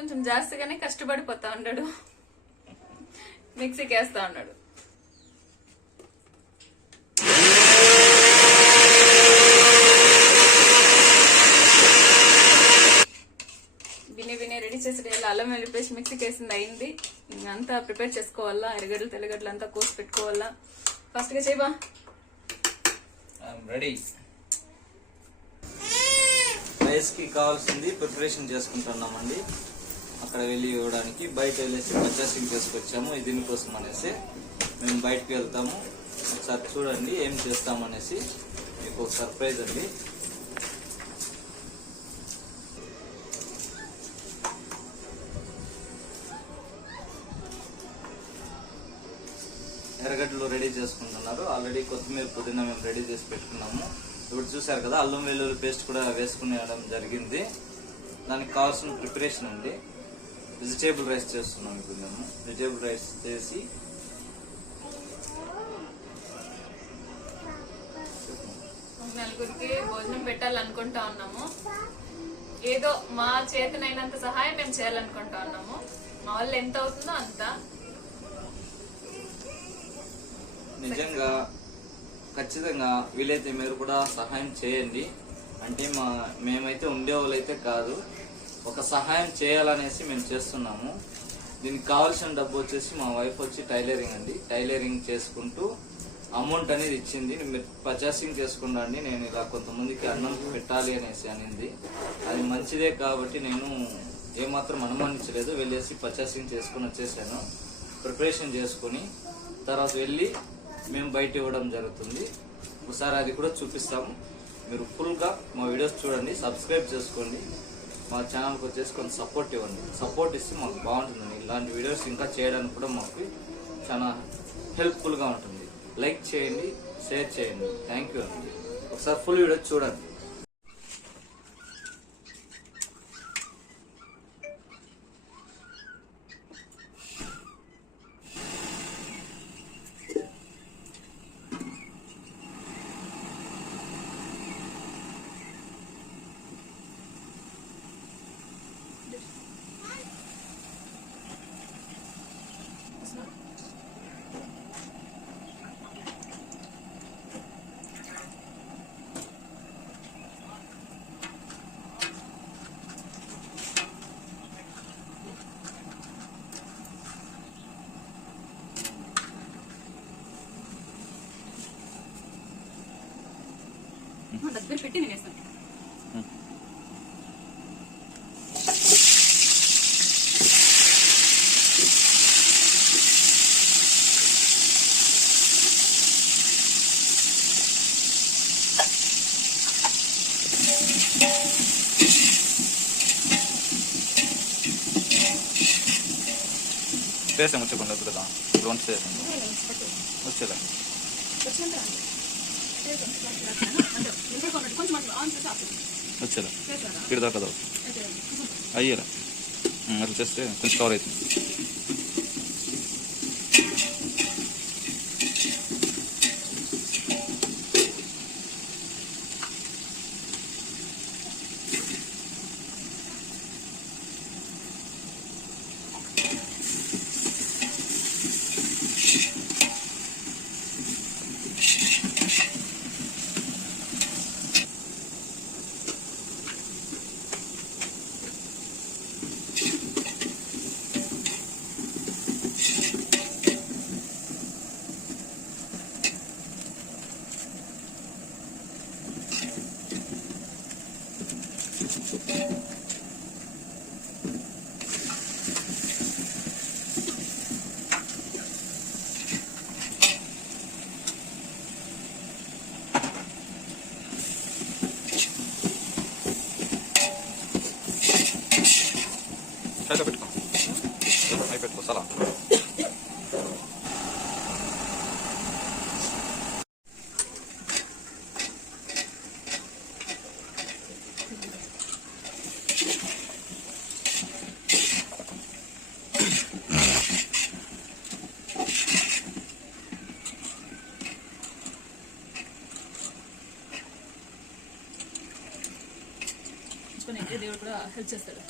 కొంచెం జాస్తిగానే కష్టపడిపోతా ఉన్నాడు. మిక్సీకి వేస్తా ఉన్నాడు. వినే వినే రెడీ చేసి వేయాలి అల్లం వెల్లిపేసి మిక్సీకి వేసింది అయింది. అంతా ప్రిపేర్ చేసుకోవాలా? ఎరగడ్డలు తెల్లగడ్డలు అంతా కోసి పెట్టుకోవాలా? ఫాస్ట్గా చేయబా. రెడీ. రైస్కి కావాల్సింది ప్రిపరేషన్ చేసుకుంటున్నామండి. అక్కడ వెళ్ళి ఇవ్వడానికి బయట వెళ్ళేసి పర్చేసింగ్ చేసుకొచ్చాము దీనికోసం అనేసి మేము బయటకు వెళ్తాము. ఒకసారి చూడండి ఏం చేస్తామనేసి మీకు ఒక సర్ప్రైజ్ అండి. ఎర్రగడ్డలు రెడీ చేసుకుంటున్నారు. ఆల్రెడీ కొత్తిమీర పుదీనా మేము రెడీ చేసి పెట్టుకున్నాము. ఇప్పుడు చూసారు కదా అల్లం వెల్లుల్లి పేస్ట్ కూడా వేసుకునేయడం జరిగింది. దానికి కావాల్సిన ప్రిపరేషన్ అండి. వెజిటేబుల్ రైస్ చేస్తున్నాం ఇప్పుడు మేము. వెజిటేబుల్ రైస్ చేసి నలుగురికి భోజనం పెట్టాలనుకుంటా ఉన్నాము. ఏదో మా చేతనైనంత సహాయం మేము చేయాలనుకుంటా ఉన్నాము. మా వల్ల ఎంత అవుతుందో అంత. నిజంగా ఖచ్చితంగా వీలైతే మీరు కూడా సహాయం చేయండి. అంటే మా మేమైతే ఉండేవాళ్ళైతే కాదు. ఒక సహాయం చేయాలనేసి మేము చేస్తున్నాము. దీనికి కావాల్సిన డబ్బు వచ్చేసి మా వైఫ్ వచ్చి టైలరింగ్ అండి. టైలరింగ్ చేసుకుంటూ అమౌంట్ అనేది ఇచ్చింది. మీరు పర్చేసింగ్ చేసుకున్నాండి నేను ఇలా కొంతమందికి అన్నం పెట్టాలి అనేసి అనింది. అది మంచిదే కాబట్టి నేను ఏమాత్రం అనుమానించలేదు. వెళ్ళేసి పర్చేసింగ్ చేసుకుని వచ్చేసాను. ప్రిపరేషన్ చేసుకుని తర్వాత వెళ్ళి మేము బయట ఇవ్వడం జరుగుతుంది. ఒకసారి అది కూడా చూపిస్తాము. మీరు ఫుల్గా మా వీడియోస్ చూడండి. సబ్స్క్రైబ్ చేసుకోండి. మా ఛానల్కి వచ్చేసి కొంచెం సపోర్ట్ ఇవ్వండి. సపోర్ట్ ఇస్తే మాకు బాగుంటుందండి. ఇలాంటి వీడియోస్ ఇంకా చేయడానికి కూడా మాకు చాలా హెల్ప్ఫుల్గా ఉంటుంది. లైక్ చేయండి షేర్ చేయండి. థ్యాంక్ యూ అండి. ఒకసారి ఫుల్ వీడియో చూడండి. దగ్గర పెట్టి నేను వేస్తాను. చేసాము వచ్చకుండా కదా రెండు చేసాము వచ్చేలా? వచ్చేలా ఇక్కడ దాకా కదా అయ్యేలా అట్లా చేస్తే కొంచెం కవర్ అవుతుంది. సైడ్లో పెట్టుకో. అవి పెట్టుకో సలా దేవుడు కూడా హెల్ప్ చేస్తాడు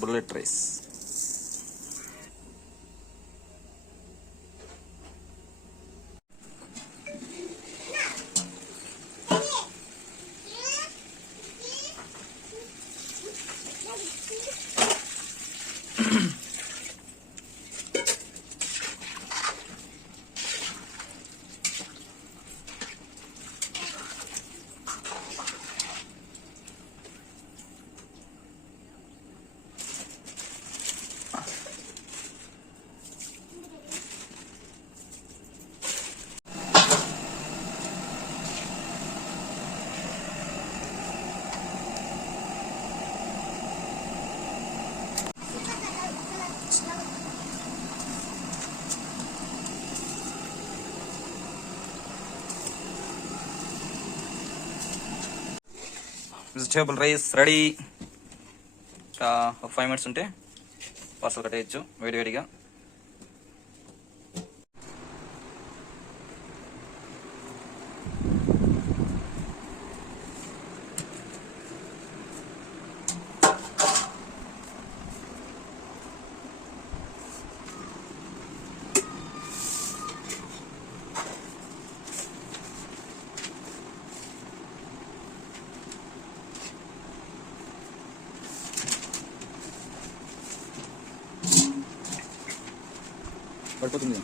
bullet rice vegetable rice ready ఒక ఫైవ్ మినిట్స్ ఉంటే పార్సల్ కట్టేయచ్చు వేడివేడిగా పడిపోతుంది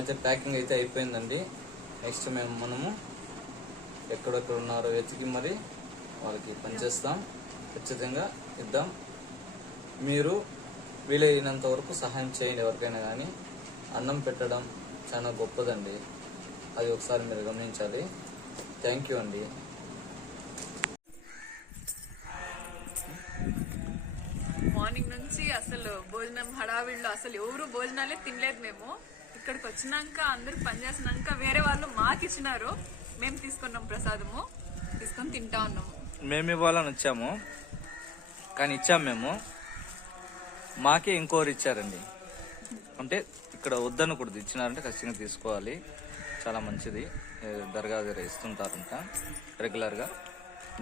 అయితే ప్యాకింగ్ అయితే అయిపోయిందండి. నెక్స్ట్ మేము మనము ఎక్కడెక్కడ ఉన్నారో వెతికి మరి వాళ్ళకి పనిచేస్తాం ఖచ్చితంగా ఇద్దాం. మీరు వీలైనంత వరకు సహాయం చేయండి ఎవరికైనా కానీ. అన్నం పెట్టడం చాలా గొప్పదండి. అది ఒకసారి మీరు గమనించాలి. థ్యాంక్ యూ అండి. మార్నింగ్ నుంచి అసలు భోజనం హడావిడిలో అసలు ఎవరు భోజనాలే తినలేదు మేము. ఇక్కడికి వచ్చినాక అందరు పనిచేసినాక వేరే వాళ్ళు మాకు ఇచ్చినారు మేము తీసుకున్నాం ప్రసాదము. తీసుకొని తింటా ఉన్నాము. మేము ఇవ్వాలని వచ్చాము. కానీ ఇచ్చాము మేము. మాకే ఇంకోరు ఇచ్చారండి. అంటే ఇక్కడ వద్దనకూడదు ఇచ్చినారంటే ఖచ్చితంగా తీసుకోవాలి. చాలా మంచిది. దర్గా దగ్గర ఇస్తుంటారంట రెగ్యులర్గా.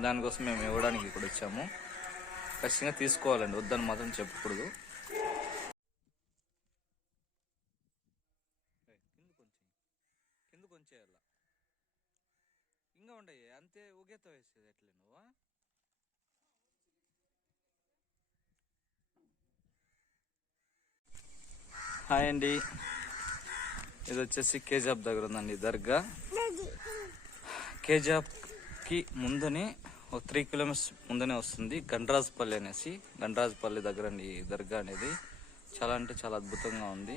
దానికోసం మేము ఇవ్వడానికి ఇక్కడ వచ్చాము. ఖచ్చితంగా తీసుకోవాలండి. వద్దని మాత్రం చెప్పకూడదు కింద కొంచెం ఇంకా ఉండయి ఊగేత వేసేది ఎట్లే నువ్వు హాయ్ అండి ఇది వచ్చేసి కేజాబ్ దగ్గర ఉందండి దర్గా కేజాబ్కి ముందునే ఒక త్రీ కిలోమీటర్స్ ముందునే వస్తుంది గండ్రాజపల్లి అనేసి గండ్రాజపల్లి దగ్గర అండి ఈ దర్గా అనేది చాలా అంటే చాలా అద్భుతంగా ఉంది.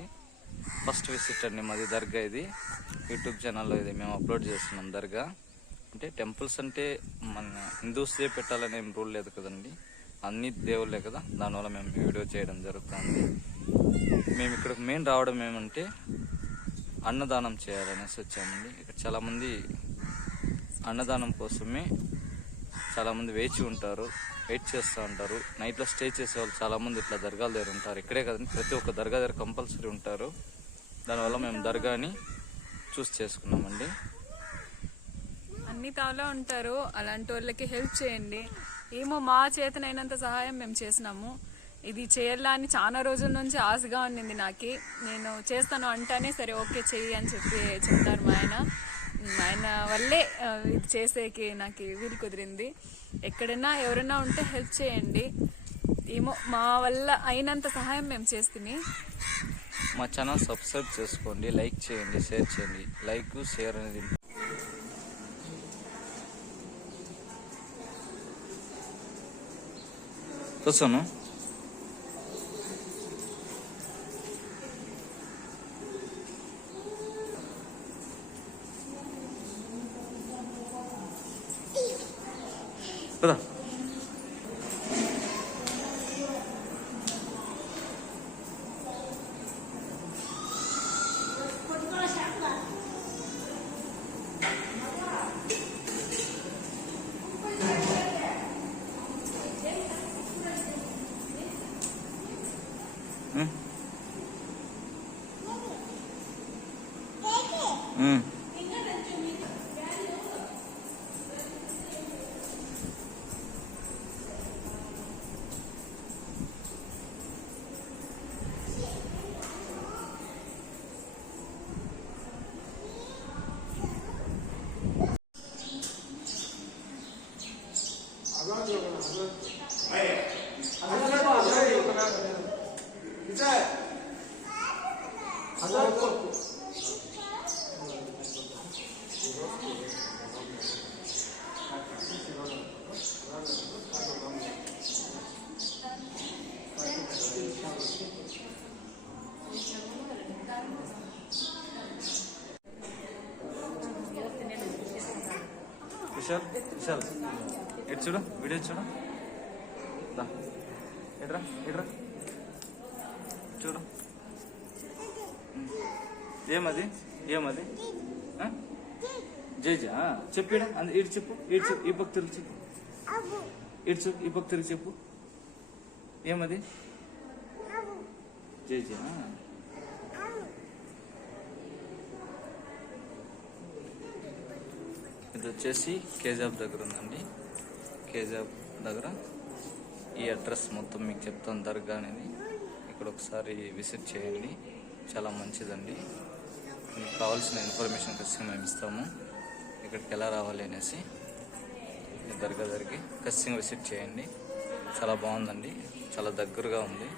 ఫస్ట్ విజిట్ అండి మాది దర్గా ఇది. యూట్యూబ్ ఛానల్లో ఇది మేము అప్లోడ్ చేస్తున్నాం దర్గా అంటే టెంపుల్స్ అంటే మన హిందూస్దే పెట్టాలనే ఏం రూల్ లేదు కదండి. అన్ని దేవుళ్ళే కదా. దానివల్ల మేము వీడియో చేయడం జరుగుతుంది. మేము ఇక్కడ మెయిన్ రావడం ఏమంటే అన్నదానం చేయాలనేసి వచ్చామండి. ఇక్కడ చాలామంది అన్నదానం కోసమే చాలామంది వేచి ఉంటారు వెయిట్ చేస్తూ ఉంటారు. నైట్లో స్టే చేసే వాళ్ళు చాలామంది ఇట్లా దర్గాల దగ్గర ఉంటారు. ఇక్కడే కదండి. ప్రతి ఒక్క దర్గా దగ్గర కంపల్సరీ ఉంటారు. దానివల్ల మేము దర్గాని చూస్ చేసుకున్నామండి. అన్ని తాలో ఉంటారు. అలాంటి వాళ్ళకి హెల్ప్ చేయండి. ఏమో మా చేతనైనంత సహాయం మేము చేసినాము. ఇది చేయాలా అని చాలా రోజుల నుంచి ఆశగా ఉండింది నాకు. నేను చేస్తాను అంటానే సరే ఓకే చెయ్యి అని చెప్పి చెప్తారు మా ఆయన. ఆయన వల్లే ఇది చేసేకి నాకు వీలు కుదిరింది. ఎక్కడైనా ఎవరైనా ఉంటే హెల్ప్ చేయండి. ఏమో మా వల్ల అయినంత సహాయం మేము చేస్తుంది మా ఛానల్ సబ్స్క్రైబ్ చేసుకోండి లైక్ చేయండి షేర్ చేయండి. లైక్ షేర్ అనేది చూస్తాను కదా చూడు వీడియో చూడు. దా. ఎట్రా ఎట్రా? చూడు. ఏమది? ఏమది? జేజా? చెప్పాడా అంద ఇటు చెప్పు ఇటు చెప్పు ఈ భక్తులు చెప్పు. ఇటు చెప్పు ఈ భక్తులు చెప్పు. ఏమది? జేజా? ఇది వచ్చేసి కేజాబ్ దగ్గర ఉందండి. కేజాబ్ దగ్గర ఈ అడ్రస్ మొత్తం మీకు చెప్తాను దర్గా అనేది. ఇక్కడ ఒకసారి విజిట్ చేయండి. చాలా మంచిదండి. మీకు కావాల్సిన ఇన్ఫర్మేషన్ ఖచ్చితంగా మేము ఇస్తాము. ఇక్కడికి ఎలా రావాలి అనేసి దర్గా దగ్గరికి ఖచ్చితంగా విజిట్ చేయండి. చాలా బాగుందండి. చాలా దగ్గరగా ఉంది.